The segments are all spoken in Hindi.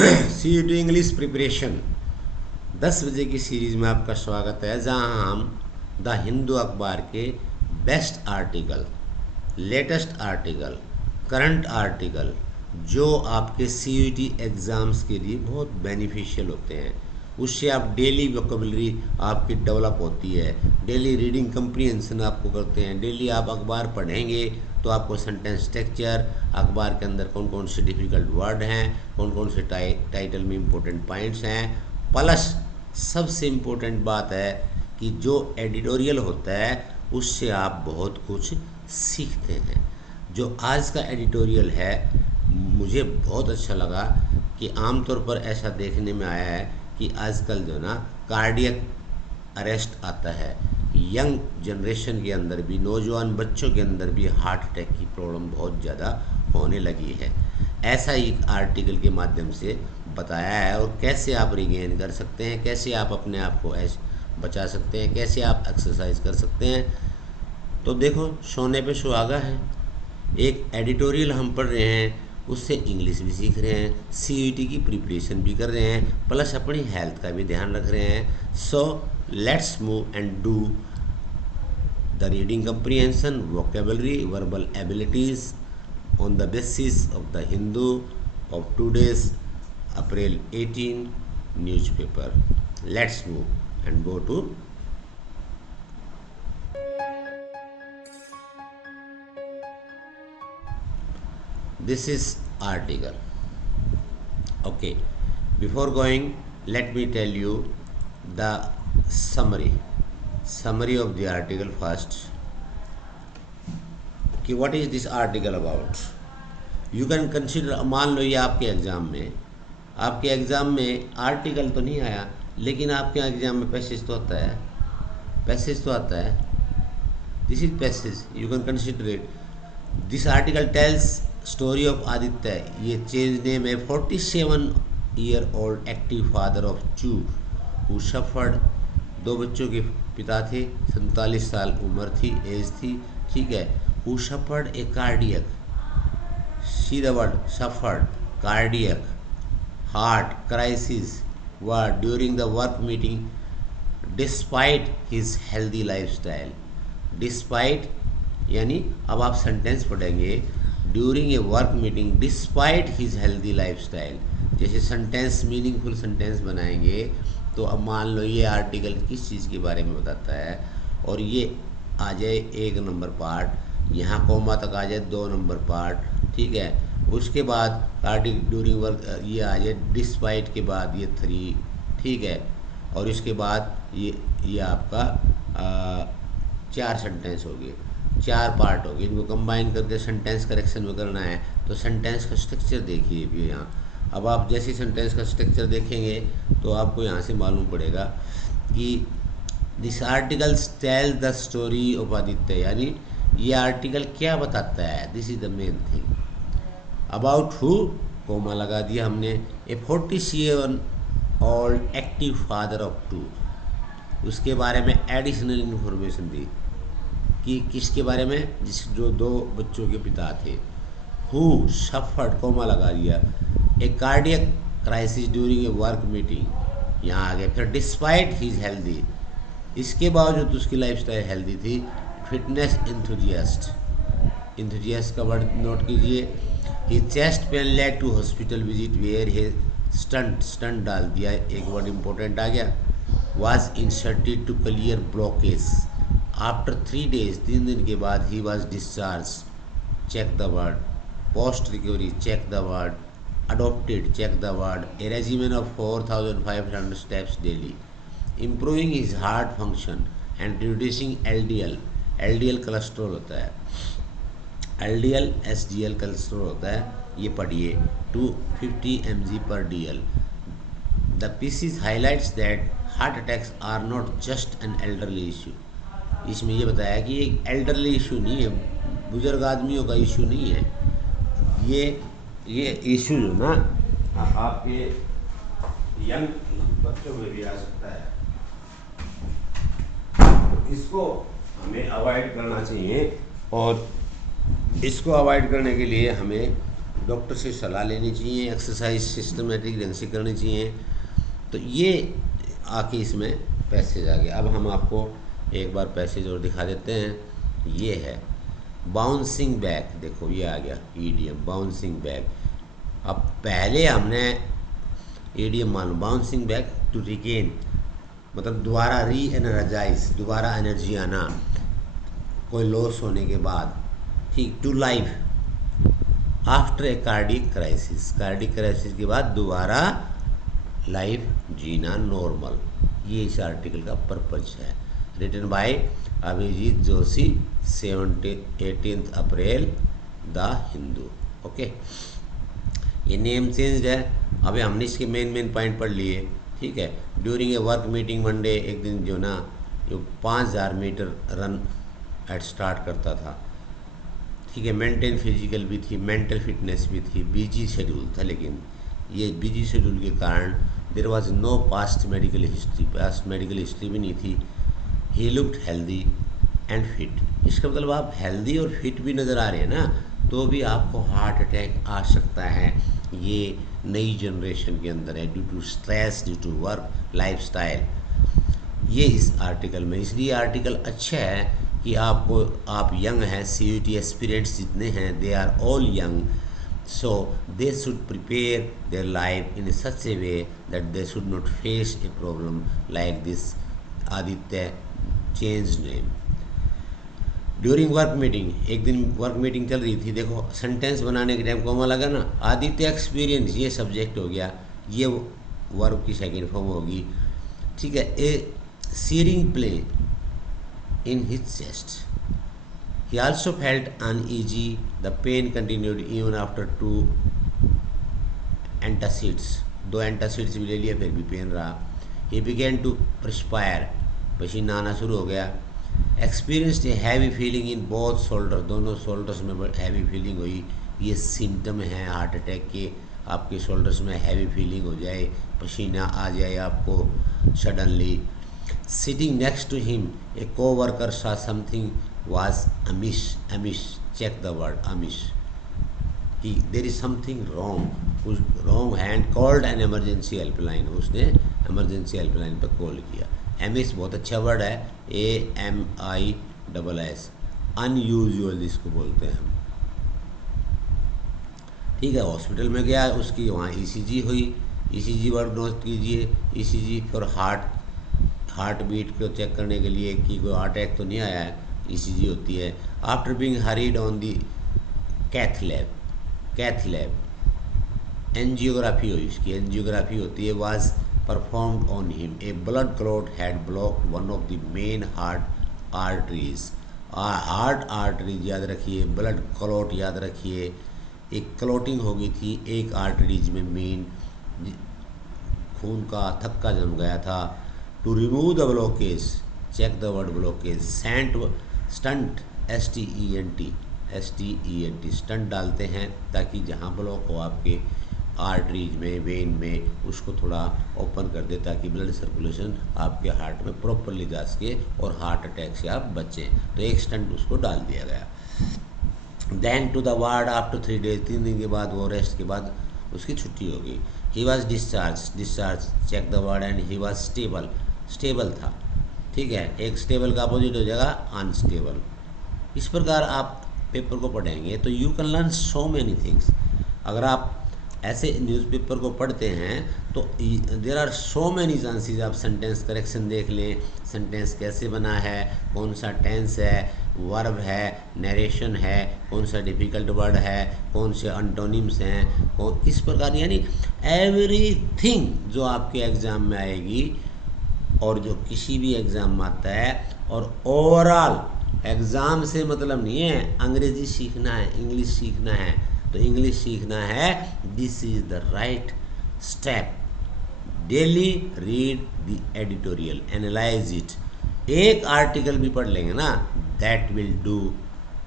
CUT इंग्लिश प्रिपरेशन 10 बजे की सीरीज़ में आपका स्वागत है, जहां हम द हिंदू अखबार के best article, latest article, current article जो आपके CUT एग्ज़ाम्स के लिए बहुत बेनिफिशियल होते हैं, उससे आप डेली वोकेबलरी आपकी डेवलप होती है, डेली रीडिंग कंप्रीहेंशन आपको करते हैं। डेली आप अखबार पढ़ेंगे तो आपको सेंटेंस स्ट्रक्चर, अखबार के अंदर कौन कौन से डिफ़िकल्ट वर्ड हैं, कौन कौन से टाइटल में इम्पोर्टेंट पॉइंट्स हैं, प्लस सबसे इम्पोर्टेंट बात है कि जो एडिटोरियल होता है उससे आप बहुत कुछ सीखते हैं। जो आज का एडिटोरियल है मुझे बहुत अच्छा लगा कि आमतौर पर ऐसा देखने में आया है कि आजकल जो ना कार्डियक अरेस्ट आता है, यंग जनरेशन के अंदर भी, नौजवान बच्चों के अंदर भी हार्ट अटैक की प्रॉब्लम बहुत ज़्यादा होने लगी है। ऐसा ही एक आर्टिकल के माध्यम से बताया है, और कैसे आप रिगेन कर सकते हैं, कैसे आप अपने आप को बचा सकते हैं, कैसे आप एक्सरसाइज कर सकते हैं। तो देखो, सोने पे सुहागा है। एक एडिटोरियल हम पढ़ रहे हैं, उससे इंग्लिश भी सीख रहे हैं, CUT की प्रिपरेशन भी कर रहे हैं, प्लस अपनी हेल्थ का भी ध्यान रख रहे हैं। So let's move and do the reading comprehension, vocabulary, verbal abilities on the basis of the Hindu of today's April 18 newspaper. Let's move and go to this is article. Okay, before going, let me tell you the summary of the article first. कि what is this article about? You can consider, मान लो ये आपके एग्ज़ाम में आर्टिकल तो नहीं आया, लेकिन आपके एग्ज़ाम में पैसेज तो आता है। This is passage, you can consider it. This article tells story of Aditya. ये चेंज नेम है 47 old active father of two who suffered. 2 बच्चों के पिता थे, 47 साल उम्र थी, एज थी, ठीक है। Who suffered A cardiac, see the word suffered, cardiac heart crisis were during the work meeting despite his healthy lifestyle. Despite यानी, अब आप सेंटेंस पढ़ेंगे, during a work meeting despite his healthy lifestyle. जैसे सेंटेंस, मीनिंगफुल सेंटेंस बनाएंगे तो अब मान लो ये आर्टिकल किस चीज़ के बारे में बताता है, और ये आ जाए 1 नंबर पार्ट, यहाँ कोमा तक आ जाए 2 नंबर पार्ट, ठीक है। उसके बाद कार्डिक ड्यूरिंग वर्क ये आ जाए, डिस्पाइट के बाद ये 3, ठीक है। और इसके बाद ये आपका 4 सेंटेंस हो गए, 4 पार्ट हो गए। इनको कंबाइन करके सेंटेंस करेक्शन में करना है, तो सेंटेंस का स्ट्रक्चर देखिए भी यहाँ। अब आप जैसे सेंटेंस का स्ट्रक्चर देखेंगे तो आपको यहाँ से मालूम पड़ेगा कि this article tell the story of Aditya, यानी ये आर्टिकल क्या बताता है, this is the main thing. About who, comma लगा दिया हमने, a 47 old active father of 2। उसके बारे में एडिशनल इन्फॉर्मेशन दी कि किसके बारे में, जो 2 बच्चों के पिता थे। हु सफर्ड, कोमा लगा दिया, a cardiac crisis during a work meeting, यहाँ आ गए। फिर डिस्पाइट हिज हेल्दी, इसके बावजूद उसकी लाइफस्टाइल हेल्दी थी। फिटनेस इंथुजियास्ट का वर्ड नोट कीजिए। He chest pain led to hospital visit where he stent डाल दिया, एक वर्ड इंपॉर्टेंट आ गया। Was inserted to clear blockage after 3 days, 3 दिन के बाद he was discharge, check the word. Post recovery, check the word. Adopted, check the word. A regimen of 4500 steps daily. Improving his heart function and reducing LDL cholesterol होता है, LDL SGL कोलेस्ट्रॉल होता है, ये पढ़िए, 250 mg/dl। The pieces highlights that heart attacks are not just an elderly issue. इसमें ये बताया कि एक एल्डरली इशू नहीं है, बुजुर्ग आदमियों का इशू नहीं है, ये इशू जो ना आपके यंग बच्चों में भी आ सकता है। तो इसको हमें अवॉइड करना चाहिए, और इसको अवॉइड करने के लिए हमें डॉक्टर से सलाह लेनी चाहिए, एक्सरसाइज सिस्टमेटिक ढंग से करनी चाहिए। तो ये आके इसमें पैसेज आ गया। अब हम आपको एक बार पैसेज और दिखा देते हैं। ये है बाउंसिंग बैक, देखो ये आ गया ईडियम बाउंसिंग बैक। अब पहले हमने ईडियम मान लो बाउंसिंग बैक टू रिगेन, मतलब दोबारा री एनर्जाइज, दोबारा एनर्जी आना कोई लॉस होने के बाद, ठीक। To life after a cardiac crisis, cardiac crisis के बाद दोबारा लाइफ जीना नॉर्मल। ये इस आर्टिकल का पर्पज है। Written by Abhijit Joshi, 18 April, the Hindu. Okay, ये नेम चेंज है। अभी हमने इसके मेन पॉइंट पढ़ लिए, ठीक है। During a work meeting one day, एक दिन जो ना जो 5000 मीटर रन एट स्टार्ट करता था, ठीक है। मेंटेन फिजिकल भी थी, मेंटल फिटनेस भी थी, बिजी शेड्यूल था, लेकिन ये बिजी शेड्यूल के कारण there was no past medical history, past medical history भी नहीं थी। He looked healthy and fit. इसका मतलब आप हेल्दी और फिट भी नज़र आ रहे हैं ना, तो भी आपको हार्ट अटैक आ सकता है। ये नई जनरेशन के अंदर है, due to stress, due to work lifestyle. ये इस आर्टिकल में, इसलिए आर्टिकल अच्छा है कि आपको, आप यंग हैं, CUET एस्पिरेंट्स जितने हैं they are all young, so they should prepare their life in such a way that they should not face a problem like this. Aditya changed name during work meeting. एक दिन वर्क मीटिंग चल रही थी, देखो सेंटेंस बनाने के टाइम कॉमा लगा ना, आदित्य एक्सपीरियंस, ये सब्जेक्ट हो गया, ये वर्ब की सेकेंड फॉर्म होगी, ठीक है। A searing pain in his chest, he also felt uneasy, the pain continued even after 2 antacids, 2 antacids भी ले लिया फिर भी पेन रहा। he began to perspire, पसीना आना शुरू हो गया। experienced a heavy feeling in both shoulders, दोनों shoulders में हैवी फीलिंग हुई। ये सिम्टम है हार्ट अटैक के, आपके शोल्डर्स में हैवी फीलिंग हो जाए, पसीना आ जाए आपको suddenly. Sitting next to him a co-worker saw something was amiss, check the word amiss, there is something wrong, wrong है, and called an emergency helpline, उसने emergency helpline पर कॉल किया। amiss बहुत अच्छा वर्ड है, AMISS, अनयूजुअल इसको बोलते हैं हम, ठीक है। हॉस्पिटल में गया, उसकी वहाँ ECG हुई, ECG वर्ड नोट कीजिए, ECG फॉर हार्ट बीट को चेक करने के लिए कि कोई हार्ट अटैक तो नहीं आया है, ECG होती है। After being hurried on the cath lab, angiography हुई, इसकी एंजियोग्राफी होती है, was performed on him. A blood clot had blocked one of the main heart arteries, heart arteries याद रखिए, ब्लड क्लॉट याद रखिए, एक क्लॉटिंग हो गई थी एक आर्टरीज में, मेन खून का थक्का जम गया था। To remove the blockage, check the word blockage, stent STENT stent डालते हैं ताकि जहाँ ब्लॉक हो आपके आर्टरीज में, वेन में, उसको थोड़ा ओपन कर दे ताकि ब्लड सर्कुलेशन आपके हार्ट में प्रॉपरली जा सके और हार्ट अटैक से आप बचें। तो एक स्टंट उसको डाल दिया गया। Then to the ward after 3 days, 3 दिन के बाद, वो रेस्ट के बाद उसकी छुट्टी होगी। He was discharge, check the word, and he was stable था, ठीक है। एक स्टेबल का अपोजिट हो जाएगा अनस्टेबल। इस प्रकार आप पेपर को पढ़ेंगे तो you can learn so many things. अगर आप ऐसे न्यूज़पेपर को पढ़ते हैं तो there are so many chances, आप सेंटेंस करेक्शन देख लें, सेंटेंस कैसे बना है, कौन सा टेंस है, वर्ब है, नरेशन है, कौन सा डिफ़िकल्ट वर्ड है, कौन से अंटोनिम्स हैं, कौन किस प्रकार, यानी एवरीथिंग जो आपके एग्ज़ाम में आएगी और जो किसी भी एग्ज़ाम में आता है। और ओवरऑल एग्ज़ाम से मतलब नहीं है अंग्रेज़ी सीखना है, इंग्लिश सीखना है, तो इंग्लिश सीखना है, this is the right step. Daily read the editorial, analyse it. एक आर्टिकल भी पढ़ लेंगे ना, दैट विल डू,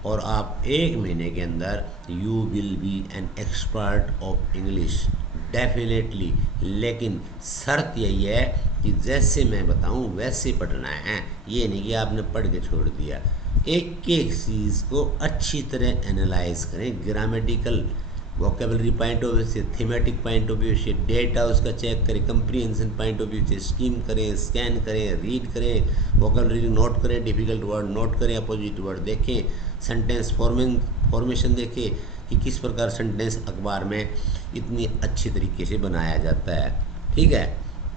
और आप 1 महीने के अंदर you will be an expert of English definitely. लेकिन शर्त यही है कि जैसे मैं बताऊं वैसे पढ़ना है, ये नहीं कि आपने पढ़ के छोड़ दिया। एक एक चीज़ को अच्छी तरह एनालाइज करें, grammatical vocabulary point of view से, थीमेटिक पॉइंट ऑफ व्यू से, डेटा उसका चेक करें, कंप्रीहेंशन पॉइंट ऑफ व्यू से, स्कीम करें, स्कैन करें, रीड करें, वोकेबलरी नोट करें, डिफिकल्ट वर्ड नोट करें, अपोजिट वर्ड देखें, सेंटेंस फॉर्मेशन देखें कि किस प्रकार सेंटेंस अखबार में इतनी अच्छी तरीके से बनाया जाता है। ठीक है,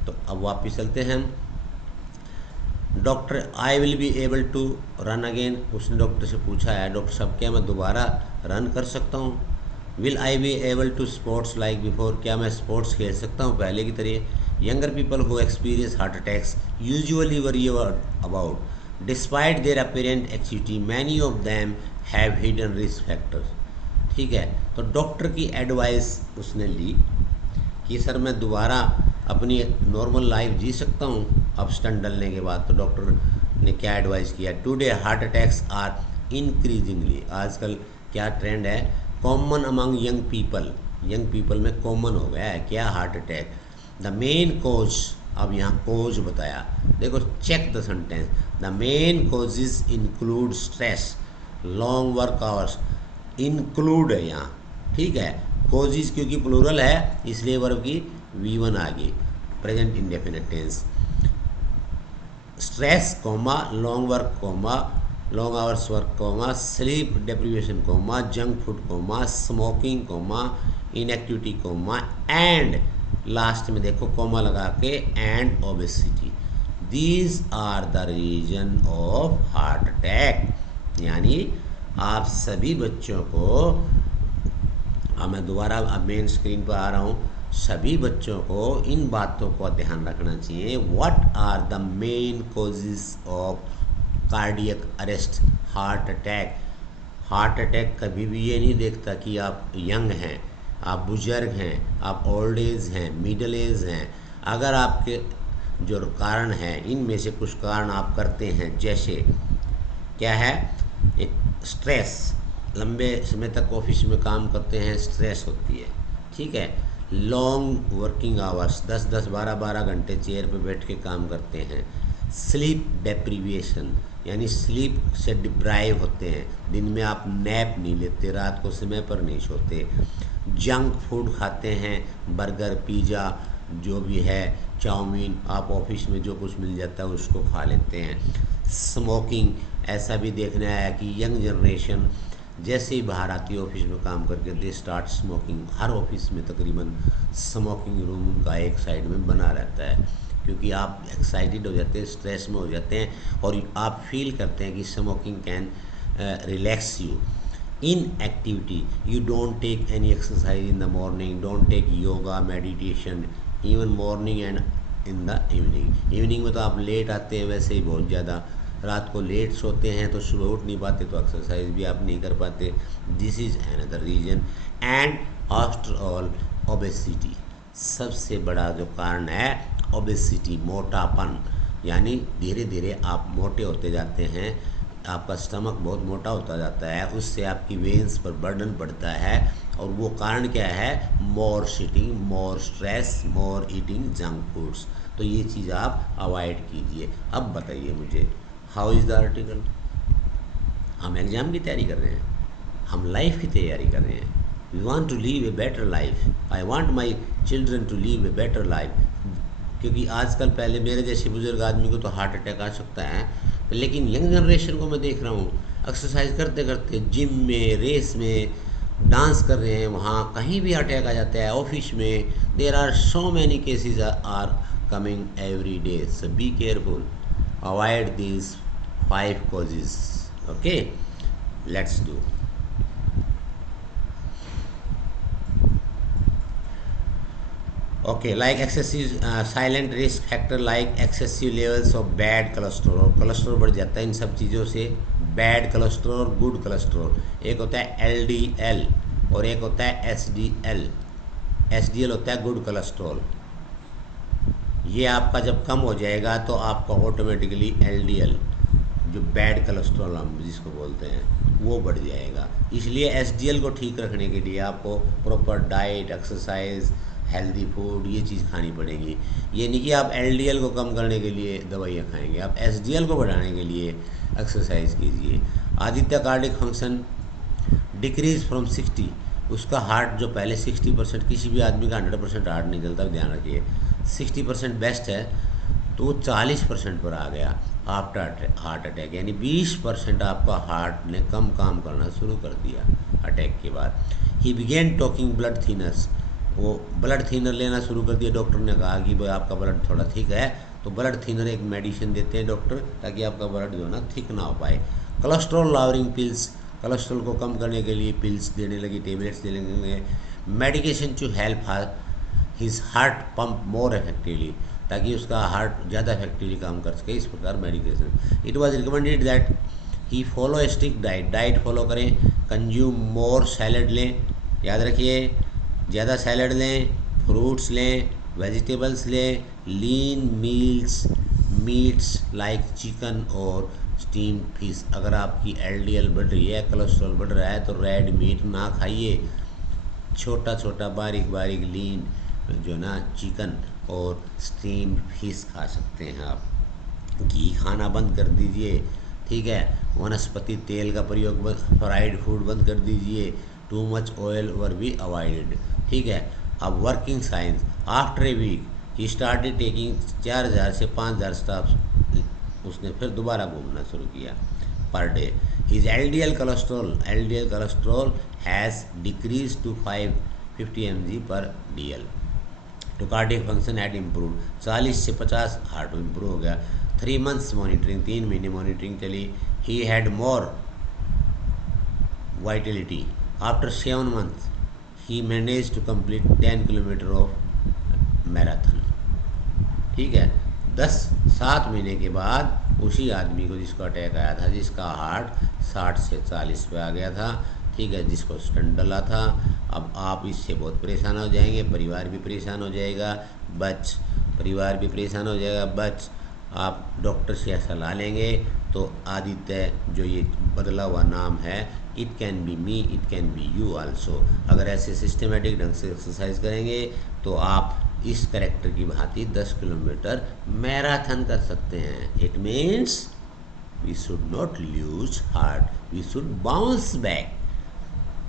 तो अब वापस चलते हैं हम। Doctor I will be able to run again, उसने डॉक्टर से पूछा है, डॉक्टर साहब क्या मैं दोबारा रन कर सकता हूँ? Will I be able to sports like before, क्या मैं स्पोर्ट्स खेल सकता हूँ पहले की तरह? Younger people who experience heart attacks usually worry about despite their apparent activity many of them have hidden risk factors. ठीक है, तो डॉक्टर की एडवाइस उसने ली कि सर मैं दोबारा अपनी नॉर्मल लाइफ जी सकता हूँ अब स्टंट डलने के बाद। तो डॉक्टर ने क्या एडवाइस किया? Today heart attacks are increasingly, आजकल क्या ट्रेंड है, कॉमन अमंग यंग पीपल में कॉमन हो गया है क्या heart attack. The main cause, अब यहाँ कोज बताया, देखो check the sentence, the main causes include stress, long work hours, include है यहाँ। ठीक है, कोजेज क्योंकि प्लूरल है इसलिए वर्ब की V1 आ गई, present indefinite tense. Stress comma, long work comma, long hours work comma, sleep deprivation comma, junk food comma, smoking comma, inactivity comma, and last में देखो कॉमा लगा के and obesity, these are the reason of heart attack. यानी आप सभी बच्चों को, अब मैं दोबारा अब मेन स्क्रीन पर आ रहा हूँ, सभी बच्चों को इन बातों का ध्यान रखना चाहिए। What are the main causes of cardiac arrest, heart attack. Heart attack कभी भी ये नहीं देखता कि आप यंग हैं, आप बुजुर्ग हैं, आप ओल्ड एज हैं, मिडिल एज हैं। अगर आपके जो कारण हैं इनमें से कुछ कारण आप करते हैं, जैसे क्या है, स्ट्रेस, लंबे समय तक ऑफिस में काम करते हैं, स्ट्रेस होती है। ठीक है, लॉन्ग वर्किंग आवर्स, 10-10, 12-12 घंटे चेयर पे बैठ के काम करते हैं। स्लीप डेप्रीवेशन, यानी स्लीप से डिप्राइव होते हैं, दिन में आप नैप नहीं लेते, रात को समय पर नहीं सोते। जंक फूड खाते हैं, बर्गर, पिज़्ज़ा, जो भी है, चाउमीन, आप ऑफिस में जो कुछ मिल जाता है उसको खा लेते हैं। स्मोकिंग, ऐसा भी देखने आया कि यंग जनरेशन जैसे ही बाहर आती है ऑफिस में काम करके, they start smoking. Her office में तकरीबन स्मोकिंग रूम का एक साइड में बना रहता है, क्योंकि आप एक्साइटेड हो जाते हैं, स्ट्रेस में हो जाते हैं और आप फील करते हैं कि smoking can relax you. Inactivity, you don't take any exercise in the morning, don't take yoga, meditation, even morning and in the evening. Evening में तो आप लेट आते हैं वैसे ही बहुत ज़्यादा, रात को लेट सोते हैं तो सुबह उठ नहीं पाते, तो एक्सरसाइज भी आप नहीं कर पाते। This is another reason. And after all obesity, सबसे बड़ा जो कारण है ओबेसिटी, मोटापन। यानी धीरे धीरे आप मोटे होते जाते हैं, आपका स्टमक बहुत मोटा होता जाता है, उससे आपकी वेन्स पर बर्डन पड़ता है। और वो कारण क्या है? मोर सिटिंग, मोर स्ट्रेस, मोर ईटिंग जंक फूड्स। तो ये चीज़ आप अवॉइड कीजिए। अब बताइए मुझे, हाउ इज़ द आर्टिकल? हम एग्ज़ाम की तैयारी कर रहे हैं, हम लाइफ की तैयारी कर रहे हैं। We want to live a better life, I want my children to live a better life. क्योंकि आजकल, पहले मेरे जैसे बुजुर्ग आदमी को तो हार्ट अटैक आ सकता है, लेकिन यंग जनरेशन को मैं देख रहा हूँ एक्सरसाइज करते करते, जिम में, रेस में, डांस कर रहे हैं, वहाँ कहीं भी अटैक आ जाता है, ऑफिस में। There are so many cases are coming every day, so be careful, avoid this 5 causes. Okay, let's do. Okay, like excessive silent risk factor like excessive levels of bad cholesterol, cholesterol बढ़ जाता है इन सब चीज़ों से। बैड कोलेस्ट्रॉल, गुड कोलेस्ट्रॉल, एक होता है LDL और एक होता है SDL। SDL होता है गुड कोलेस्ट्रॉल। ये आपका जब कम हो जाएगा तो आपका ऑटोमेटिकली LDL, जो बैड कोलेस्ट्रॉल हम जिसको बोलते हैं, वो बढ़ जाएगा। इसलिए SDL को ठीक रखने के लिए आपको proper diet, exercise, healthy food, ये चीज़ खानी पड़ेगी। ये नहीं कि आप LDL को कम करने के लिए दवाइयाँ खाएंगे, आप SDL को बढ़ाने के लिए एक्सरसाइज कीजिए। Aditya cardiac function decrease from 60, उसका हार्ट जो पहले 60%, किसी भी आदमी का 100% हार्ट नहीं चलता, ध्यान रखिए 60% बेस्ट है, तो वो 40% पर आ गया आफ्टर हार्ट अटैक, यानी 20% आपका हार्ट ने कम काम करना शुरू कर दिया अटैक के बाद। ही बिगेन टॉकिंग ब्लड थिनर्स, वो ब्लड थिनर लेना शुरू कर दिया। डॉक्टर ने कहा कि भाई आपका ब्लड थोड़ा थिक है, तो ब्लड थिनर एक मेडिसिन देते हैं डॉक्टर, ताकि आपका ब्लड जो है ना थिक ना हो पाए। कोलेस्ट्रॉल लावरिंग पिल्स, कोलेस्ट्रॉल को कम करने के लिए पिल्स देने लगी, टेबलेट्स देने लगे। Medication to help his heart pump more effectively, ताकि उसका हार्ट ज़्यादा इफेक्टिवली काम कर सके, इस प्रकार medication. It was recommended that he follow A strict diet, diet follow करें, कंज्यूम मोर सैलड लें, याद रखिए ज़्यादा सैलड लें, फ्रूट्स लें, वेजिटेबल्स लें, लीन मील्स, मीट्स लाइक चिकन और स्टीम फिश। अगर आपकी एलडीएल बढ़ रही है, कोलेस्ट्रॉल बढ़ रहा है, तो रेड मीट ना खाइए, छोटा छोटा बारीक बारीक लीन जो ना चिकन और स्टीम फिश खा सकते हैं आप। घी खाना बंद कर दीजिए, ठीक है, वनस्पति तेल का प्रयोग, फ्राइड फूड बंद कर दीजिए, too much oil were be avoided, ठीक है। अब working science, after a week he started taking 4000 से 5000 स्टेप्स, उसने फिर दोबारा घूमना शुरू किया per day. His LDL cholesterol has decrease to 550 mg per DL। तो कार्डियक फंक्शन एट इम्प्रूव, 40 से 50 हार्ट इम्प्रूव हो गया। 3 months मॉनिटरिंग, 3 महीने मॉनिटरिंग चली। He had more vitality. After 7 months he manage to complete 10 kilometre of marathon, ठीक है। 7 महीने के बाद उसी आदमी को जिसको अटैक आया था, जिसका हार्ट 60 से 40 पे आ गया था, ठीक है, जिसको स्टंट डला था। अब आप इससे बहुत परेशान हो जाएंगे, परिवार भी परेशान हो जाएगा, परिवार भी परेशान हो जाएगा, आप डॉक्टर से सलाह लेंगे तो आदित्य जो ये बदला हुआ नाम है, it can be me, it can be you also. अगर ऐसे सिस्टमेटिक ढंग से एक्सरसाइज करेंगे तो आप इस करेक्टर की भांति 10 किलोमीटर मैराथन कर सकते हैं। It means we should not lose heart, we should bounce back.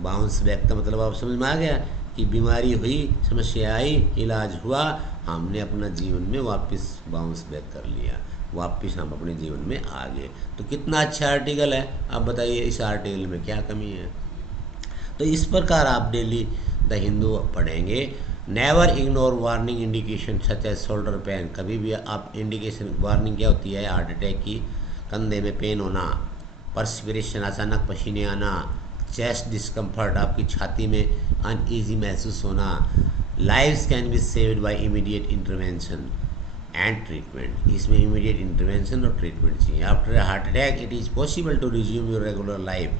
Bounce back का मतलब आप समझ में आ गया कि बीमारी हुई, समस्या आई, इलाज हुआ, हमने अपना जीवन में वापस बाउंस बैक कर लिया, वापस हम अपने जीवन में आ गए। तो कितना अच्छा आर्टिकल है, आप बताइए इस आर्टिकल में क्या कमी है। तो इस प्रकार आप डेली द हिंदू पढ़ेंगे। Never ignore warning indication such as shoulder pain, कभी भी आप इंडिकेशन, वार्निंग क्या होती है हार्ट अटैक की, कंधे में पेन होना, पर्सपिरेशन अचानक पसीने आना, चेस्ट डिस्कम्फर्ट, आपकी छाती में अनईजी महसूस होना। Lives can be saved by immediate intervention and treatment, इसमें इमीडिएट इंटरवेंशन और ट्रीटमेंट चाहिए। After heart attack it is possible to resume your regular life,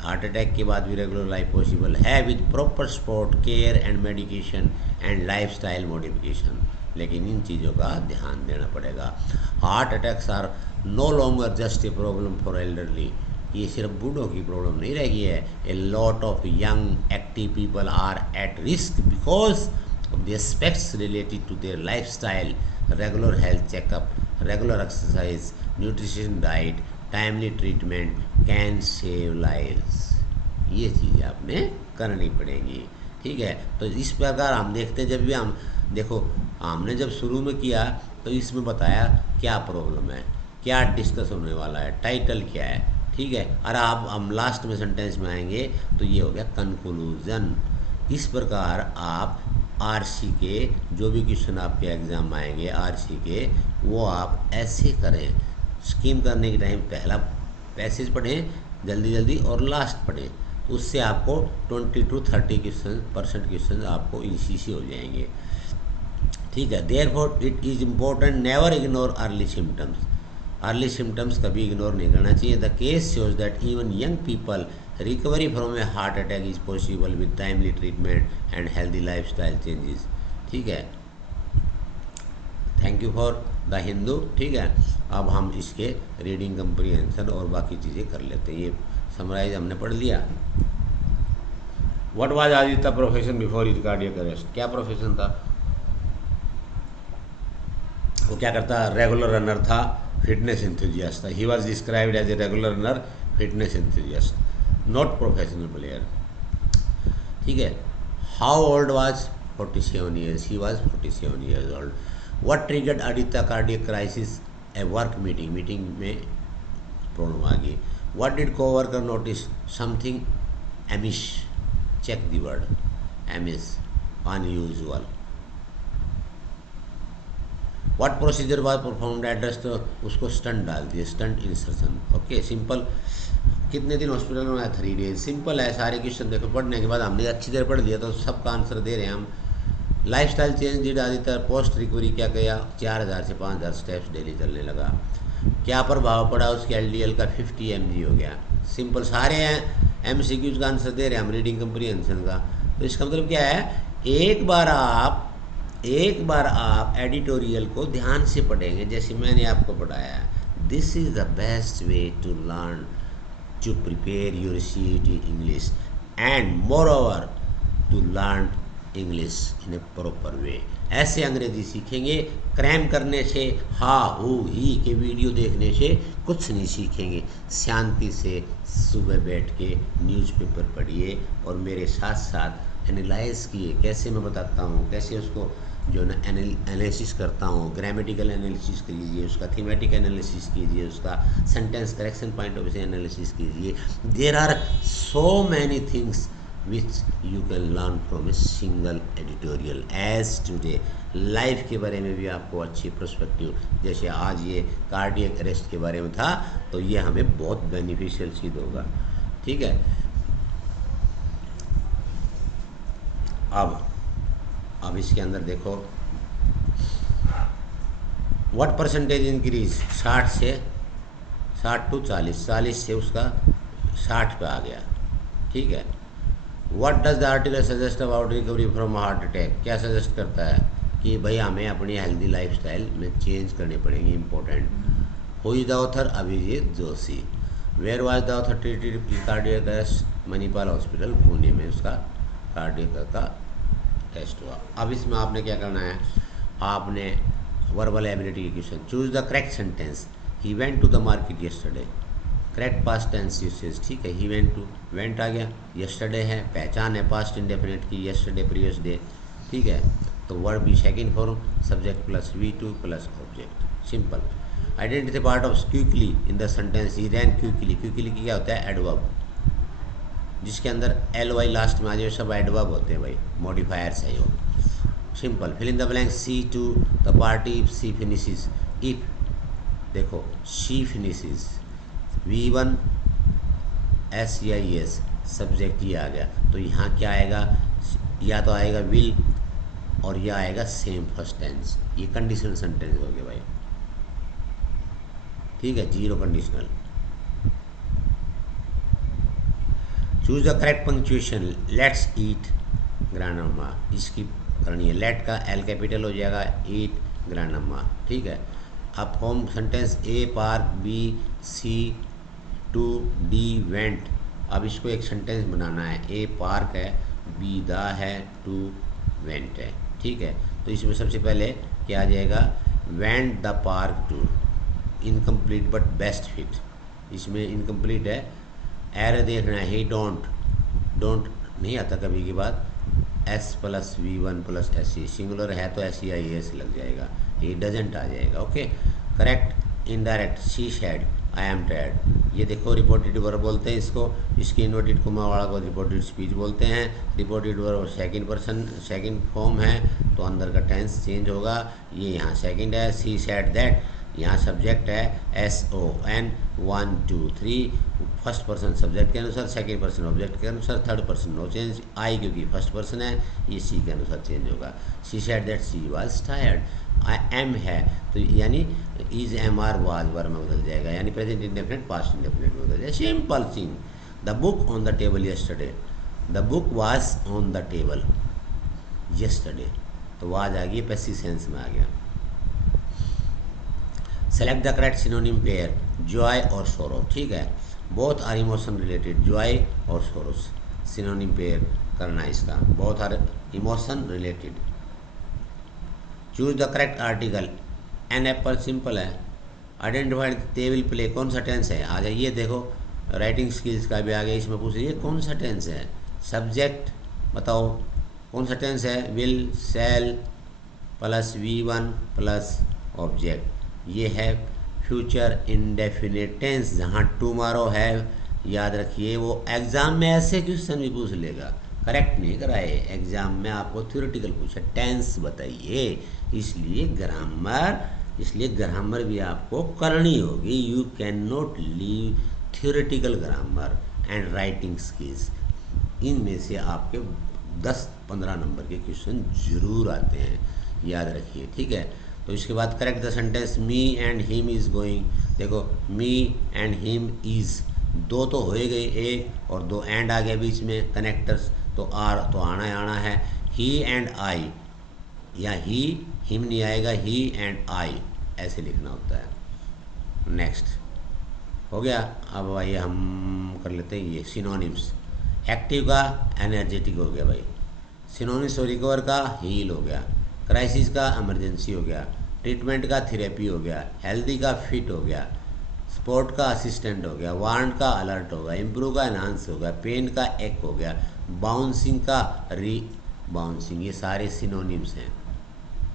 heart attack के बाद भी रेगुलर लाइफ पॉसिबल है with proper support, care and medication and lifestyle modification, लेकिन इन चीज़ों का ध्यान देना पड़ेगा। Heart attacks are no longer just a problem for elderly, ये सिर्फ बूढ़ों की प्रॉब्लम नहीं रह गई है। A lot of young active people are at risk because of the aspects related to their lifestyle, regular health checkup, regular exercise, nutrition diet, timely treatment can save lives. ये चीज़ें आपने करनी पड़ेंगी, ठीक है। तो इस प्रकार हम देखते हैं, जब भी हम देखो, हमने जब शुरू में किया तो इसमें बताया क्या प्रॉब्लम है, क्या डिस्कस होने वाला है, टाइटल क्या है, ठीक है। और आप हम लास्ट में सेंटेंस में आएंगे तो ये हो गया कंक्लूजन। इस प्रकार आप आरसी के जो भी क्वेश्चन आपके एग्ज़ाम में आएंगे आरसी के, वो आप ऐसे करें। स्कीम करने के टाइम पहला पैसेज पढ़ें जल्दी जल्दी और लास्ट पढ़ें, तो उससे आपको 20 to 30% क्वेश्चन आपको इजी से हो जाएंगे, ठीक है। Therefore it is important never ignore early symptoms, early symptoms कभी इग्नोर नहीं करना चाहिए। The case shows that even young people recovery from A heart attack is possible with timely treatment and healthy lifestyle changes, ठीक है। Thank you for the Hindu, ठीक है। अब हम इसके रीडिंग कंप्रीहेंशन और बाकी चीज़ें कर लेते हैं। ये समराइज हमने पढ़ लिया। What was Aditya profession before his cardiac arrest, क्या प्रोफेशन था, वो क्या करता, रेगुलर रनर था, फिटनेस इंथुजियास्ट था। He was described as a regular runner, fitness enthusiast, not professional player. ठीक है। How old was 47 years, he was 47 years old. What triggered Aditya cardiac crisis, a work meeting, meeting में प्रॉब्लम आ गई। What did coworker notice, something amiss, check the word Amish, unusual. What procedure was performed address, तो उसको स्टंट डाल दिए, स्टंट इंसर्शन। Okay simple. कितने दिन हॉस्पिटल में आया, 3 डेज। सिंपल है सारे क्वेश्चन। देखो पढ़ने के बाद हमने अच्छी देर पढ़ लिया तो सबका आंसर दे रहे हैं हम। Life style change did Aditya post recovery, क्या किया, 4000 से 5000 स्टेप्स डेली चलने लगा। क्या प्रभाव पड़ा, उसके LDL का 50 mg हो गया। सिंपल सारे हैं MCQs का आंसर दे रहे हैं हम, रीडिंग कंप्रीहेंशन का। तो इसका मतलब क्या है, एक बार आप एडिटोरियल को ध्यान से पढ़ेंगे जैसे मैंने आपको पढ़ाया। This is the best way to learn to prepare your CET English and moreover to learn English in a proper way. ऐसे अंग्रेजी सीखेंगे। क्रैम करने से, हा हु ही के वीडियो देखने से कुछ नहीं सीखेंगे। शांति से सुबह बैठ के न्यूज़पेपर पढ़िए और मेरे साथ साथ एनालाइज किए। कैसे मैं बताता हूँ, कैसे उसको जो ना एनालिसिस करता हूँ। ग्रामेटिकल एनालिसिस कीजिए, उसका थीमेटिक एनालिसिस कीजिए, उसका sentence correction point of view से एनालिसिस कीजिए। There are so many things which you can learn from a single editorial as today. Life के बारे में भी आपको अच्छी पर्सपेक्टिव, जैसे आज ये कार्डियक अरेस्ट के बारे में था, तो ये हमें बहुत बेनिफिशियल सिद्ध होगा। ठीक है। अब इसके अंदर देखो, व्हाट परसेंटेज इंक्रीज, 60 टू 40 से उसका 60 पे आ गया। ठीक है। What does the article suggest about recovery from heart attack, क्या सजेस्ट करता है कि भाई हमें अपनी हेल्दी लाइफस्टाइल में चेंज करने पड़ेंगे, important. Who is the author, Abhijit Joshi. Where was the author treated cardiac arrest, Manipal hospital Pune में उसका कार्डियक का टेस्ट हुआ। अब इसमें आपने क्या करना है, आपने verbal ability question. Choose the correct sentence, he went to the market yesterday, correct past tense usage. ठीक है, ही वेंट टू, वेंट आ गया, यस्टरडे है, पहचान है पास्ट इंडेफिनिट की, यस्टरडे प्रीवियस डे। ठीक है, तो वर्ब भी second form, subject plus V2 plus object. Simple. Identify part of quickly in the sentence, he ran quickly. Quickly की क्या होता है, एडवर्ब, जिसके अंदर ly लास्ट में आ जाए, सब एडवर्ब होते हैं भाई, मॉडिफायर्स है वो। Simple. Fill in the blank, she to the party if she finishes, if देखो she finishes, V1 SEIS subject ये आ गया, तो यहाँ क्या आएगा, या तो आएगा विल और यह आएगा सेम फर्स्ट टेंस। ये कंडीशनल सेंटेंस हो गया भाई। ठीक है, zero conditional. Choose the correct punctuation, let's eat grandma, इसकी करनी है। लेट का L कैपिटल हो जाएगा, ईट ग्रांडम्मा। ठीक है। अब form sentence, A park, B C to, D went. अब इसको एक सेंटेंस बनाना है, A पार्क है, B द है, टू वेंट है। ठीक है, तो इसमें सबसे पहले क्या आ जाएगा, went the park to, incomplete but best fit. इसमें इनकम्प्लीट है, एरर देखना है, ही डोंट नहीं आता कभी के बाद, S plus V1 plus SE, singular है तो SEIS लग जाएगा, ही डजेंट आ जाएगा। Okay. Correct indirect, she said, I am tired. ये देखो रिपोर्टेड वर्ब बोलते हैं इसको, इसकी इन्वर्टेड कोमा वाला को रिपोर्टेड स्पीच बोलते हैं। Reported verb second person second form है, तो अंदर का टेंस चेंज होगा। ये यहाँ सेकंड है, शी सैड दैट, यहाँ सब्जेक्ट है SON 1 2 3, फर्स्ट पर्सन सब्जेक्ट के अनुसार, सेकंड पर्सन ऑब्जेक्ट के अनुसार, थर्ड पर्सन नो चेंज। आई क्योंकि फर्स्ट पर्सन है, ये सी के अनुसार चेंज होगा। She said that she was tired, I am है तो यानी इज MR वाज वर्ब में बदल जाएगा, यानी प्रेजेंट इंडेफिनिट पास्ट इंडेफिनिट में बदल जाएगा। Simple thing. The book on the table yesterday, the book was on the table yesterday, तो वाज आ गई, पैसिव सेंस में आ गया। Select the correct synonym pair, joy और सोरो। ठीक है, both are emotion related, joy और सोरो सिनोनिम पेयर करना है इसका, both are emotion related. Choose the correct article, an apple, simple है। आइडेंटिफाइड दे विल प्ले, कौन सा टेंस है, आ जाइए देखो राइटिंग स्किल्स का भी आ गया, इसमें पूछ लीजिए कौन सा टेंस है। सब्जेक्ट बताओ कौन सा टेंस है? Will, shell plus V1 plus object, ये है फ्यूचर इंडेफिनिट टेंस। जहाँ टुमारो है, याद रखिए वो एग्ज़ाम में ऐसे क्वेश्चन भी पूछ लेगा, करेक्ट नहीं कराए, एग्ज़ाम में आपको थ्योरेटिकल पूछे टेंस बताइए, इसलिए ग्रामर भी आपको करनी होगी। You can not leave theoretical grammar and writing skills, इनमें से आपके 10-15 नंबर के क्वेश्चन जरूर आते हैं, याद रखिए, ठीक है। तो इसके बाद correct the sentence me and him is going. देखो मी एंड हिम इज़, दो तो हो ही गए, एक और दो एंड आ गया बीच में, कनेक्टर्स तो आर तो आना है। ही एंड आई, या ही हिम नहीं आएगा, ही एंड आई ऐसे लिखना होता है। नेक्स्ट हो गया। अब आइए हम कर लेते हैं ये सिनोनिम्स। एक्टिव का एनर्जेटिक हो गया भाई, सिनोनिम्स रिकवर का हील हो गया, क्राइसिस का इमरजेंसी हो गया, ट्रीटमेंट का थेरेपी हो गया, हेल्दी का फिट हो गया, स्पोर्ट का असिस्टेंट हो गया, वार्न का अलर्ट हो गया, इम्प्रूव का एनहांस हो गया, पेन का एक हो गया, बाउंसिंग का री बाउंसिंग, ये सारे सिनोनिम्स हैं।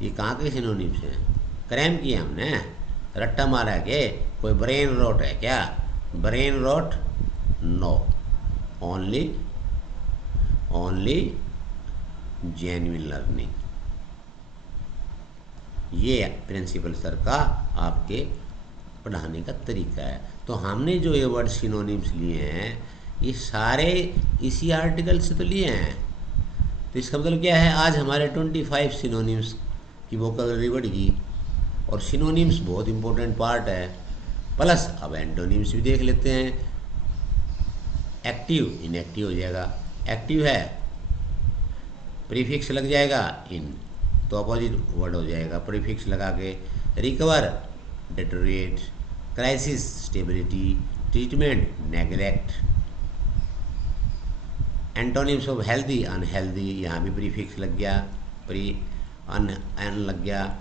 ये कहाँ के सिनोनिम्स हैं? क्रैम किया हमने, रट्टा मारा है के, कोई ब्रेन रोट है क्या? Brain rot no, only genuine learning. ये प्रिंसिपल सर का आपके पढ़ाने का तरीका है। तो हमने जो ये वर्ड सिनोनिम्स लिए हैं, ये सारे इसी आर्टिकल से तो लिए हैं। तो इसका मतलब क्या है? आज हमारे 25 सिनोनिम्स की वोकैबुलरी बढ़ी, और सिनोनिम्स बहुत इंपॉर्टेंट पार्ट है। प्लस अब एंटोनिम्स भी देख लेते हैं। एक्टिव इनएक्टिव हो जाएगा, एक्टिव है प्रीफिक्स लग जाएगा इन, तो अपोजिट वर्ड हो जाएगा प्रीफिक्स लगा के। Recover deteriorate, crisis stability, treatment neglect. Antonyms of healthy unhealthy, यहाँ भी प्रीफिक्स लग गया, अन लग गया।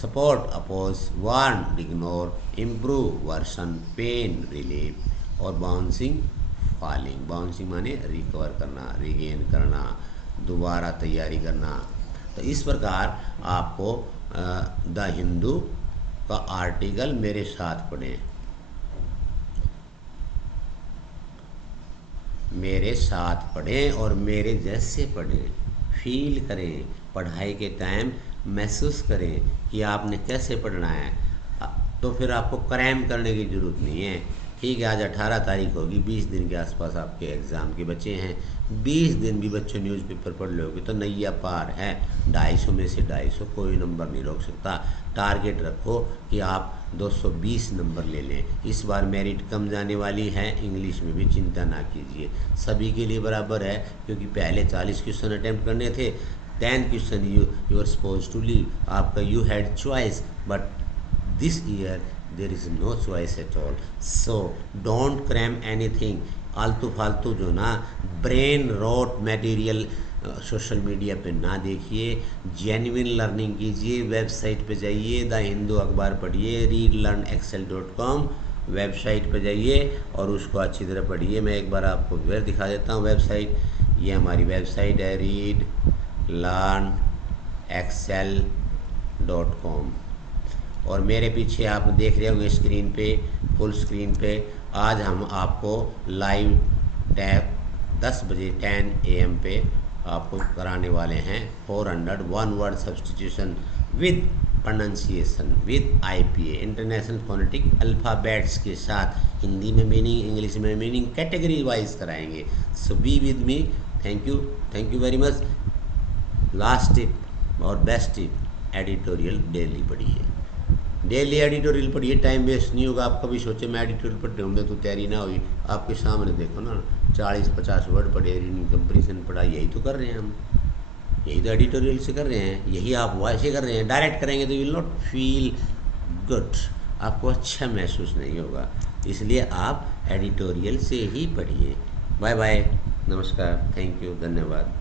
Support oppose, warn ignore, improve worsen, pain relief, और बाउंसिंग फॉलिंग। बाउंसिंग माने रिकवर करना, रिगेन करना, दोबारा तैयारी करना। तो इस प्रकार आपको द हिंदू का आर्टिकल मेरे साथ पढ़ें, मेरे साथ पढ़ें और मेरे जैसे पढ़ें, फील करें, पढ़ाई के टाइम महसूस करें कि आपने कैसे पढ़ना है। तो फिर आपको क्रैम करने की ज़रूरत नहीं है। ठीक है, आज 18 तारीख होगी, 20 दिन के आसपास आपके एग्ज़ाम के बचे हैं। 20 दिन भी बच्चे न्यूज़पेपर पढ़ लोगे तो नैया पार है। 250 में से 250 कोई नंबर नहीं रोक सकता। टारगेट रखो कि आप 220 नंबर ले लें। इस बार मेरिट कम जाने वाली है, इंग्लिश में भी चिंता ना कीजिए, सभी के लिए बराबर है, क्योंकि पहले 40 क्वेश्चन अटैम्प्ट करने थे। 10 question you are suppose to leave, आपका you had choice, but this year there is no choice at all, so don't cram anything। आलतू फालतू जो ना brain rot material social media पे ना देखिए, जेन्युइन लर्निंग कीजिए। वेबसाइट पे जाइए, द हिंदू अखबार पढ़िए, readlearnexcel.com वेबसाइट पे जाइए और उसको अच्छी तरह पढ़िए। मैं एक बार आपको फिर दिखा देता हूँ वेबसाइट। ये हमारी वेबसाइट है readlearnexcel.com, और मेरे पीछे आप देख रहे होंगे स्क्रीन पे, फुल स्क्रीन पे आज हम आपको लाइव टैब 10 बजे 10 AM पे आपको कराने वाले हैं 400 one word substitution with pronunciation with IPA international phonetic alphabets के साथ। हिंदी में मीनिंग, इंग्लिश में मीनिंग, कैटेगरी वाइज कराएंगे। So be with me. Thank you very much. Last tip और बेस्ट टिप, एडिटोरियल डेली पढ़िए, डेली एडिटोरियल पढ़िए, टाइम वेस्ट नहीं होगा। आप कभी सोचे मैं एडिटोरियल पढ़ते होंगे तो तैयारी ना हुई। आपके सामने देखो ना, 40-50 वर्ड पढ़े, रीडिंग कंपरीजन पढ़ा, यही तो कर रहे हैं हम, यही तो एडिटोरियल से कर रहे हैं, यही आप वॉइस से कर रहे हैं। डायरेक्ट करेंगे तो विल नॉट फील गुड, आपको अच्छा महसूस नहीं होगा, इसलिए आप एडिटोरियल से ही पढ़िए। बाय बाय, नमस्कार, थैंक यू, धन्यवाद।